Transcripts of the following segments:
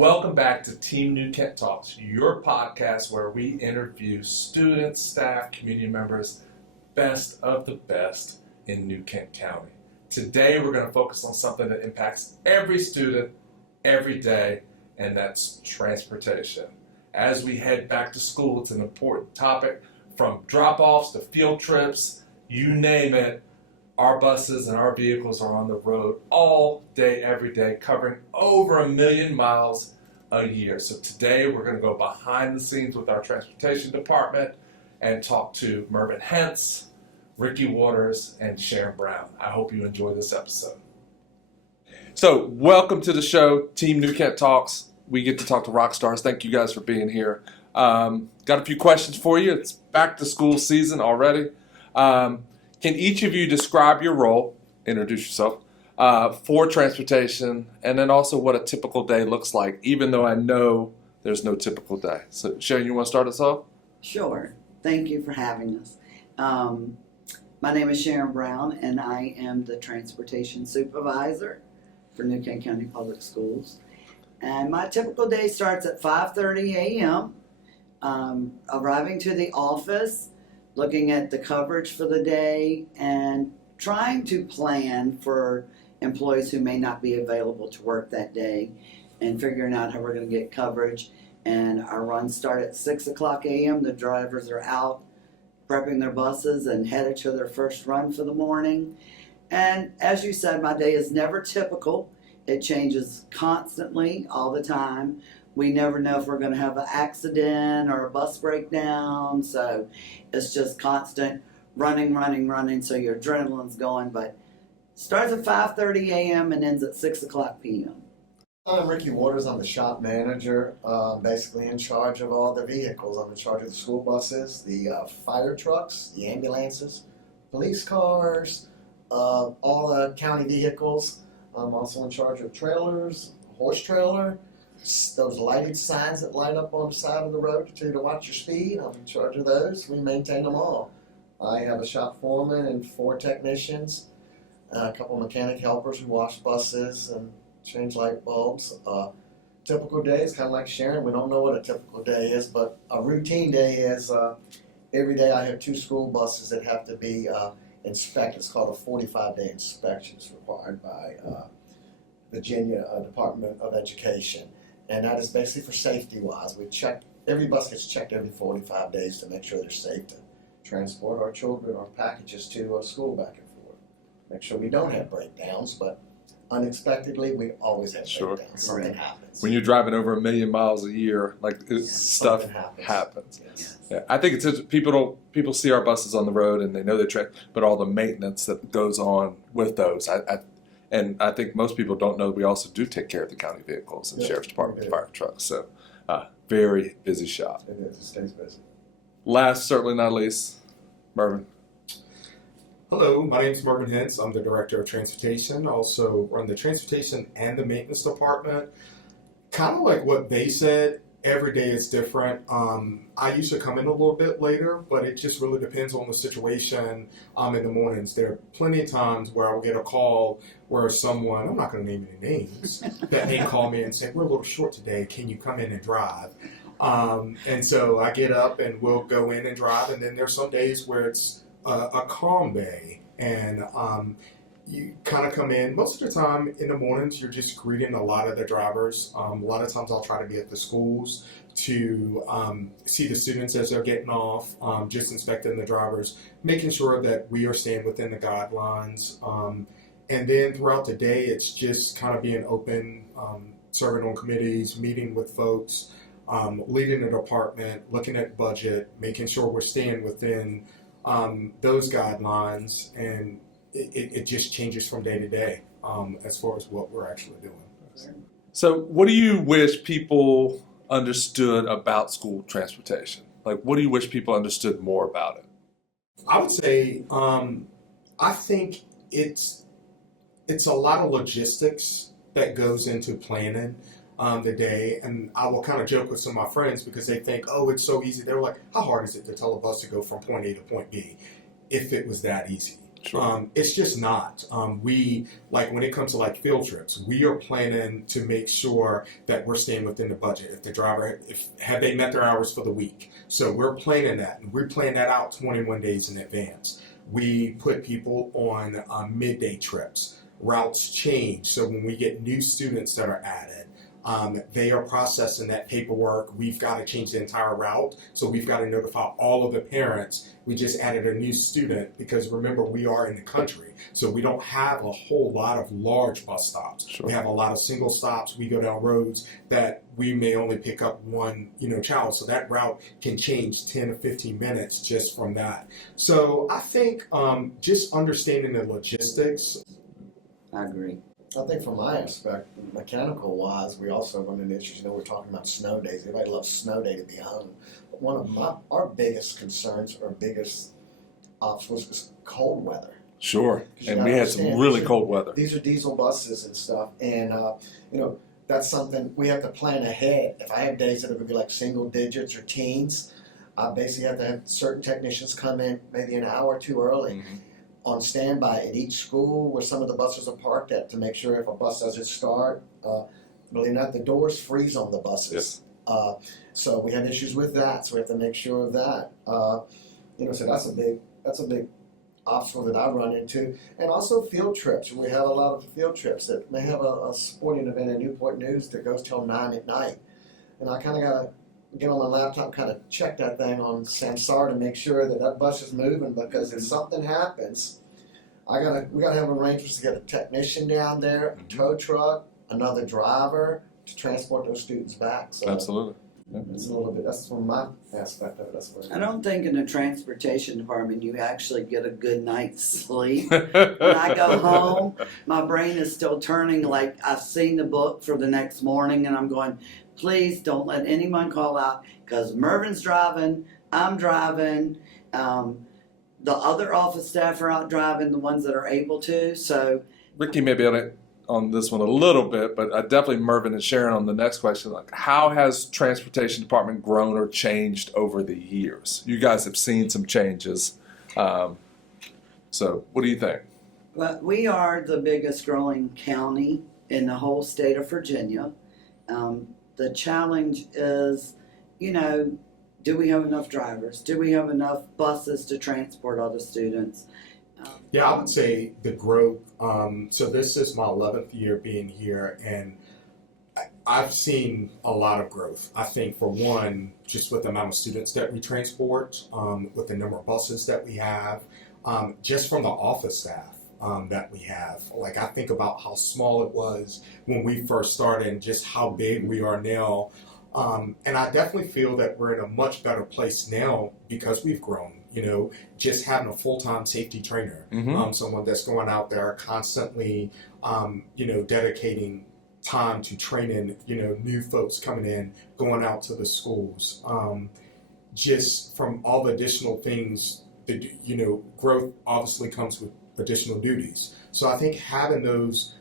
Welcome back to Team New Kent Talks, your podcast where we interview students, staff, community members, best of the best in New Kent County. Today we're going to focus on something that impacts every student every day, and that's transportation. As we head back to school, it's an important topic, from drop-offs to field trips, you name it. Our buses and our vehicles are on the road all day, every day, covering over 1 million miles a year. So today we're going to go behind the scenes with our transportation department and talk to Mervin Hence, Ricky Waters, and Sharon Brown. I hope you enjoy this episode. So welcome to the show, Team New Kent Talks. We get to talk to rock stars. Thank you guys for being here. Got a few questions for you. It's back to school season already. Can each of you describe your role, introduce yourself, for transportation, and then also what a typical day looks like, even though I know there's no typical day. So, Sharon, you want to start us off? Sure. Thank you for having us. My name is Sharon Brown, and I am the Transportation Supervisor for New Kent County Public Schools. And my typical day starts at 5:30 a.m., arriving to the office, looking at the coverage for the day, and trying to plan for employees who may not be available to work that day, and figuring out how we're going to get coverage. And our runs start at 6 o'clock a.m. The drivers are out prepping their buses and headed to their first run for the morning. And as you said, my day is never typical. It changes constantly, all the time. We never know if we're going to have an accident or a bus breakdown, so it's just constant running, so your adrenaline's going. But starts at 5:30 a.m. and ends at 6 o'clock p.m. I'm Ricky Waters. I'm the shop manager, basically in charge of all the vehicles. I'm in charge of the school buses, the fire trucks, the ambulances, police cars, all the county vehicles. I'm also in charge of trailers, horse trailer, those lighted signs that light up on the side of the road to tell you to watch your speed. I'm in charge of those. We maintain them all. I have a shop foreman and 4 technicians, a couple of mechanic helpers who wash buses and change light bulbs. Typical day is kind of like Sharon. We don't know what a typical day is, but a routine day is every day I have 2 school buses that have to be inspected. It's called a 45-day inspection. It's required by Virginia Department of Education. And that is basically for safety-wise. We check, every bus gets checked every 45 days to make sure they're safe to transport our children or packages to school back and forth. Make sure we don't have breakdowns, but unexpectedly, we always have breakdowns. Something happens. When you're driving over 1 million miles a year, stuff happens. Yes. Yeah, I think it's people see our buses on the road and they know they're but all the maintenance that goes on with those. I think most people don't know we also do take care of the county vehicles and sheriff's department fire trucks. So, very busy shop. It is. It stays busy. Last, certainly not least, Mervin. Hello, my name is Mervin Hence. I'm the Director of Transportation. I also run the Transportation and the Maintenance Department. Kind of like what they said, every day is different. I usually come in a little bit later, but it just really depends on the situation in the mornings. There are plenty of times where I'll get a call where someone, I'm not going to name any names, that may call me and say, we're a little short today, can you come in and drive? And so I get up and we'll go in and drive, and then there's some days where it's a calm day, and you kind of come in. Most of the time in the mornings, you're just greeting a lot of the drivers. A lot of times I'll try to be at the schools to see the students as they're getting off, just inspecting the drivers, making sure that we are staying within the guidelines. And then throughout the day, it's just kind of being open, serving on committees, meeting with folks, leading the department, looking at budget, making sure we're staying within those guidelines, and it just changes from day to day as far as what we're actually doing. So what do you wish people understood about school transportation? Like, what do you wish people understood more about it? I would say I think it's a lot of logistics that goes into planning the day, and I will kind of joke with some of my friends because they think, oh, it's so easy. They're like, how hard is it to tell a bus to go from point A to point B if it was that easy? Sure. It's just not. We, like, when it comes to like field trips, we are planning to make sure that we're staying within the budget. If the driver, have they met their hours for the week? So we're planning that, and we plan that out 21 days in advance. We put people on midday trips. Routes change, so when we get new students that are added, they are processing that paperwork. We've got to change the entire route, so we've got to notify all of the parents. We just added a new student because remember, we are in the country, so we don't have a whole lot of large bus stops. Sure. We have a lot of single stops. We go down roads that we may only pick up one, child, so that route can change 10 to 15 minutes just from that. So I think just understanding the logistics. I agree. I think from my aspect, mechanical wise, we also run into issues. We're talking about snow days. Everybody loves snow day to be home. But one of our biggest concerns or biggest obstacles is cold weather. Sure. 'Cause you And gotta we had some understand, really cold weather. These are diesel buses and stuff, and that's something we have to plan ahead. If I have days that it would be like single digits or teens, I basically have to have certain technicians come in maybe an hour or two early. Mhm. On standby at each school where some of the buses are parked at to make sure if a bus doesn't start, believe it or not, the doors freeze on the buses. Yes. So we have issues with that, so we have to make sure of that. So that's a big obstacle that I run into. And also field trips. We have a lot of field trips that may have a sporting event in Newport News that goes till 9 at night. And I kind of got to get on my laptop, kind of check that thing on Samsara to make sure that bus is moving, because if something happens, we gotta have arrangements to get a technician down there, a tow truck, another driver to transport those students back. So Absolutely. it's a little bit. That's from my aspect of it. That's what I don't think in the transportation department you actually get a good night's sleep. When I go home, my brain is still turning like I've seen the book for the next morning, and I'm going, please don't let anyone call out because Mervin's driving, I'm driving, the other office staff are out driving, the ones that are able to. So Ricky may be on this one a little bit, but definitely Mervin and Sharon on the next question. Like, how has transportation department grown or changed over the years? You guys have seen some changes. So what do you think? well, we are the biggest growing county in the whole state of Virginia. The challenge is, do we have enough drivers? Do we have enough buses to transport all the students? Yeah, I would say the growth. So this is my 11th year being here, and I've seen a lot of growth. I think, for one, just with the amount of students that we transport, with the number of buses that we have, just from the office staff that we have. Like, I think about how small it was when we first started and just how big we are now. And I definitely feel that we're in a much better place now because we've grown. Just having a full-time safety trainer, someone that's going out there constantly, dedicating time to training, new folks coming in, going out to the schools. Just from all the additional things, growth obviously comes with additional duties. So I think having those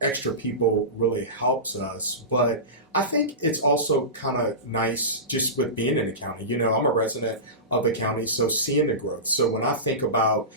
extra people really helps us. But I think it's also kind of nice just with being in the county. I'm a resident of the county, so seeing the growth. So when I think about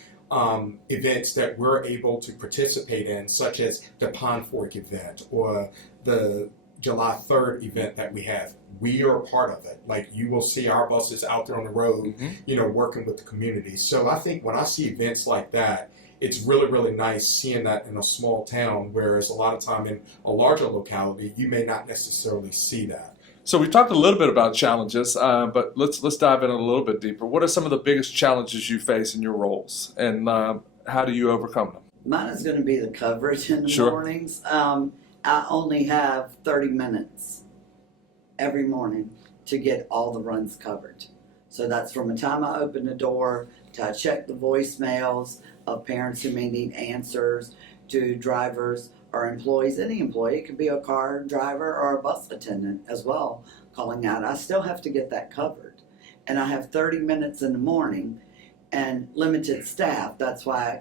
events that we're able to participate in, such as the Pond Fork event or the July 3rd event that we have, we are a part of it. Like, you will see our buses out there on the road, working with the community. So I think when I see events like that, it's really, really nice seeing that in a small town, whereas a lot of time in a larger locality, you may not necessarily see that. So we talked a little bit about challenges, but let's dive in a little bit deeper. What are some of the biggest challenges you face in your roles, and how do you overcome them? Mine is going to be the coverage in the Sure. mornings. I only have 30 minutes every morning to get all the runs covered. So that's from the time I open the door to I check the voicemails of parents who may need answers, to drivers or employees, any employee. It could be a car driver or a bus attendant as well calling out. I still have to get that covered. And I have 30 minutes in the morning and limited staff. That's why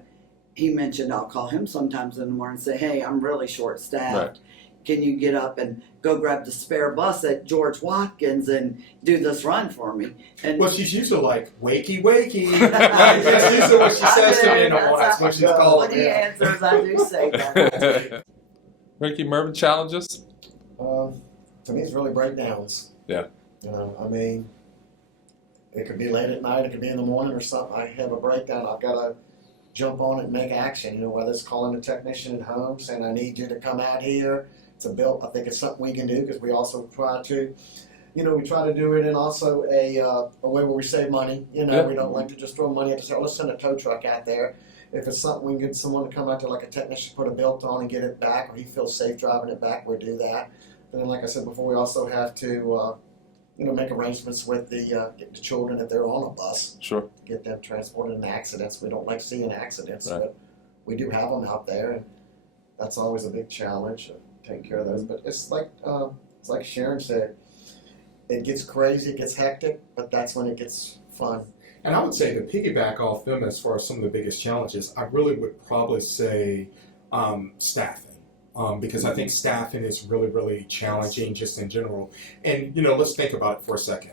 he mentioned I'll call him sometimes in the morning and say, hey, I'm really short-staffed. Right. can you get up and go grab the spare bus at George Watkins and do this run for me? And Well, she's usually like, wakey, wakey. That's usually what she says to me in the morning. That's what she's called. when he answers, I do say that. Ricky, Mervin, challenges? To me, it's really breakdowns. Yeah. I mean, it could be late at night, it could be in the morning or something. I have a breakdown, I've got to jump on it and make action. Whether it's calling a technician at home saying, I need you to come out here. It's a bill. I think it's something we can do because we also try to, we try to do it in also a way where we save money. We don't like to just throw money at the let's send a tow truck out there. If it's something we can get someone to come out there, like a technician, put a belt on and get it back, or he feels safe driving it back, we'll do that. And then, like I said before, we also have to, make arrangements with the children if they're on a bus. Sure. Get them transported in accidents. We don't like seeing accidents, Right. but we do have them out there, and that's always a big challenge, taking care of those. But it's like Sharon said, it gets crazy, it gets hectic, but that's when it gets fun. And I would say to piggyback off them as far as some of the biggest challenges, I really would probably say staffing. Because I think staffing is really, really challenging just in general. And, let's think about it for a second.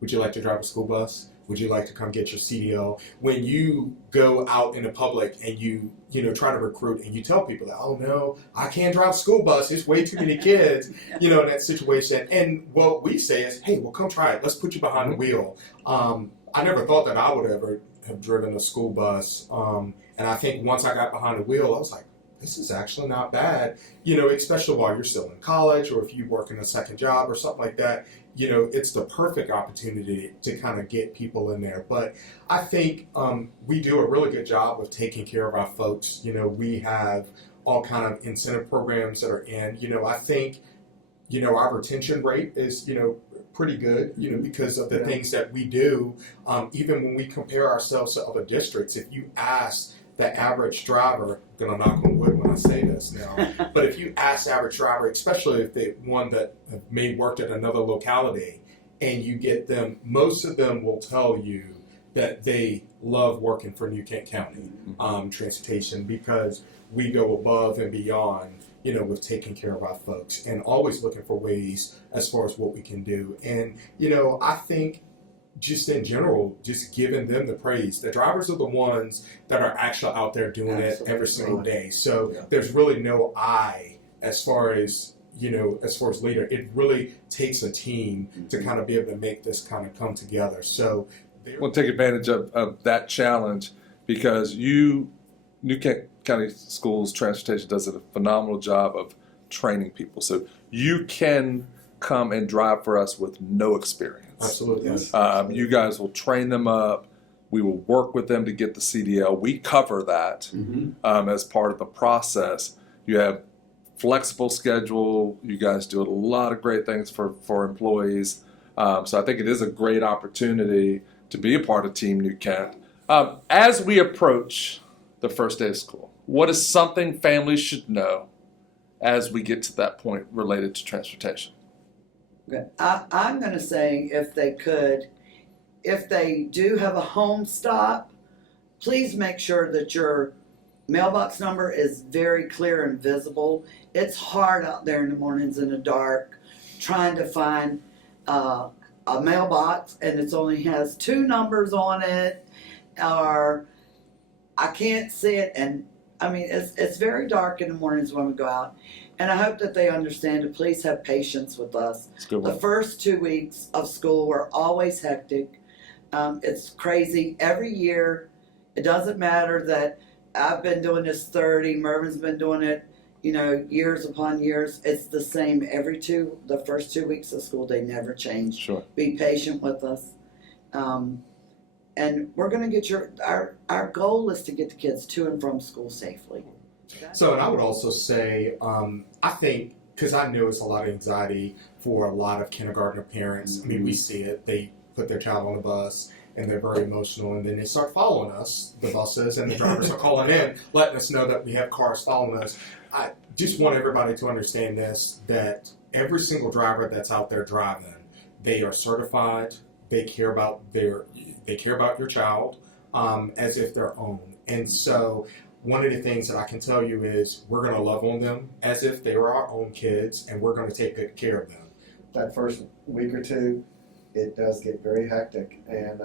Would you like to drive a school bus? Would you like to come get your CDL? When you go out in the public and you try to recruit and you tell people that, oh no, I can't drive a school bus. There's way too many kids, in that situation. And what we say is, hey, well, come try it. Let's put you behind the wheel. I never thought that I would ever have driven a school bus. And I think once I got behind the wheel, I was like, this is actually not bad, especially while you're still in college or if you work in a second job or something like that, it's the perfect opportunity to kind of get people in there. But I think we do a really good job of taking care of our folks. We have all kind of incentive programs that are in, I think, our retention rate is, pretty good, because of the things that we do. Even when we compare ourselves to other districts, if you ask the average driver, I'm going to knock on wood when I say this now, but if you ask the average driver, especially if they one that may worked at another locality, and you get them, most of them will tell you that they love working for New Kent County Transportation because we go above and beyond, with taking care of our folks and always looking for ways as far as what we can do. And, I think just in general, just giving them the praise. The drivers are the ones that are actually out there doing it every single day. So there's really no I as far as leader. It really takes a team to kind of be able to make this kind of come together. So We'll take advantage of that challenge because New Kent County Schools Transportation does a phenomenal job of training people. So you can come and drive for us with no experience. Absolutely. You guys will train them up. We will work with them to get the CDL. We cover that as part of the process. You have flexible schedule. You guys do a lot of great things for employees. So I think it is a great opportunity to be a part of Team New Kent. As we approach the first day of school, what is something families should know as we get to that point related to transportation? Okay. I'm going to say if they do have a home stop, please make sure that your mailbox number is very clear and visible. It's hard out there in the mornings in the dark trying to find a mailbox and it only has 2 numbers on it, or I can't see it. And I mean, it's very dark in the mornings when we go out. And I hope that they understand to please have patience with us. The first 2 weeks of school were always hectic. It's crazy. Every year, it doesn't matter that I've been doing this 30, Mervin's been doing it, years upon years. It's the same the first 2 weeks of school, they never change. Sure. Be patient with us. And we're going to get our goal is to get the kids to and from school safely. So, and I would also say, I think, because I know it's a lot of anxiety for a lot of kindergartner parents. I mean, we see it. They put their child on the bus, and they're very emotional, and then they start following us, the buses, and the drivers are calling in, letting us know that we have cars following us. I just want everybody to understand this, that every single driver that's out there driving, they are certified, they care about your child as if they're own. And so one of the things that I can tell you is we're going to love on them as if they were our own kids, and we're going to take good care of them. That first week or two, it does get very hectic, and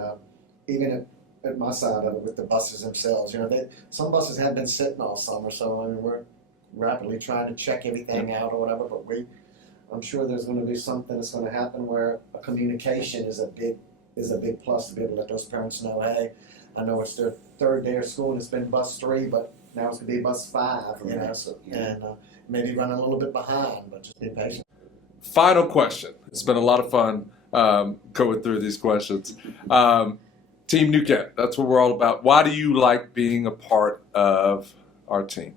even at my side of it with the buses themselves, some buses have been sitting all summer, so I mean we're rapidly trying to check everything out or whatever. But I'm sure there's going to be something that's going to happen where a communication is a big plus to be able to let those parents know, hey, I know it's their third day of school and it's been bus 3, but now it's going to be bus 5, and maybe running a little bit behind, but just be patient. Final question. It's been a lot of fun going through these questions. Team New Kent, that's what we're all about. Why do you like being a part of our team?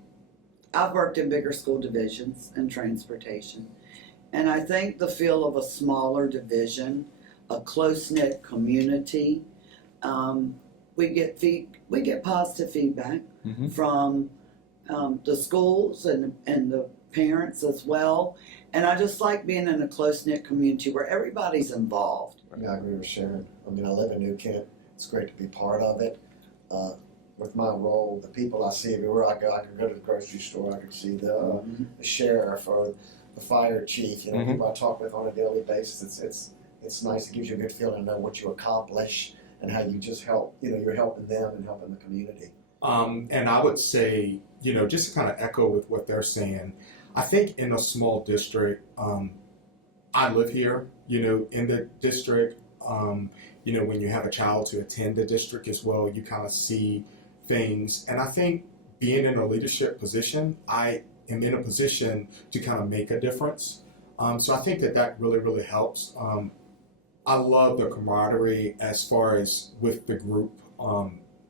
I've worked in bigger school divisions in transportation, and I think the feel of a smaller division, a close-knit community, we get positive feedback from the schools and the parents as well. And I just like being in a close-knit community where everybody's involved. Yeah, I agree with Sharon. I mean, I live in New Kent. It's great to be part of it. With my role, the people I see everywhere I go, I can go to the grocery store, I can see the sheriff or the fire chief, people I talk with on a daily basis. It's nice. It gives you a good feeling to know what you accomplish and how you just help, you're helping them and helping the community. And I would say, just to kind of echo with what they're saying, I think in a small district, I live here, in the district, when you have a child to attend the district as well, you kind of see things. And I think being in a leadership position, I am in a position to kind of make a difference. So I think that really, really helps. I love the camaraderie as far as with the group.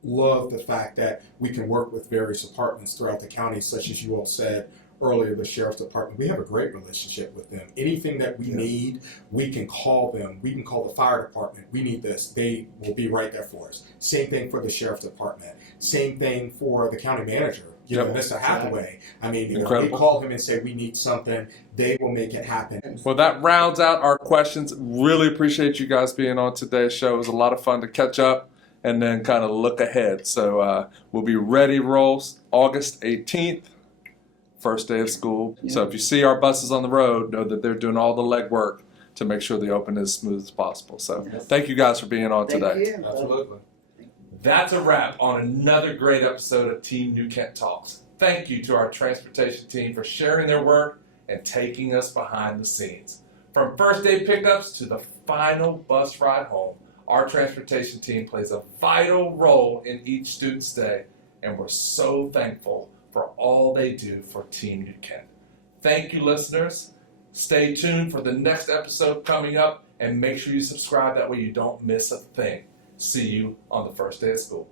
Love the fact that we can work with various departments throughout the county, such as you all said earlier, the sheriff's department. We have a great relationship with them. Anything that we need, we can call them. We can call the fire department. We need this. They will be right there for us. Same thing for the sheriff's department. Same thing for the county manager, Mr. Hathaway. I mean, if we call him and say we need something, they will make it happen. Well, that rounds out our questions. Really appreciate you guys being on today's show. It was a lot of fun to catch up and then kind of look ahead. So we'll be ready to roll August 18th, first day of school. Yeah. So if you see our buses on the road, know that they're doing all the legwork to make sure they open as smooth as possible. So thank you guys for being on today. Thank you. Absolutely. That's a wrap on another great episode of Team New Kent Talks. Thank you to our transportation team for sharing their work and taking us behind the scenes. From first day pickups to the final bus ride home, our transportation team plays a vital role in each student's day, and we're so thankful for all they do for Team New Kent. Thank you, listeners. Stay tuned for the next episode coming up, and make sure you subscribe. That way you don't miss a thing. See you on the first day of school.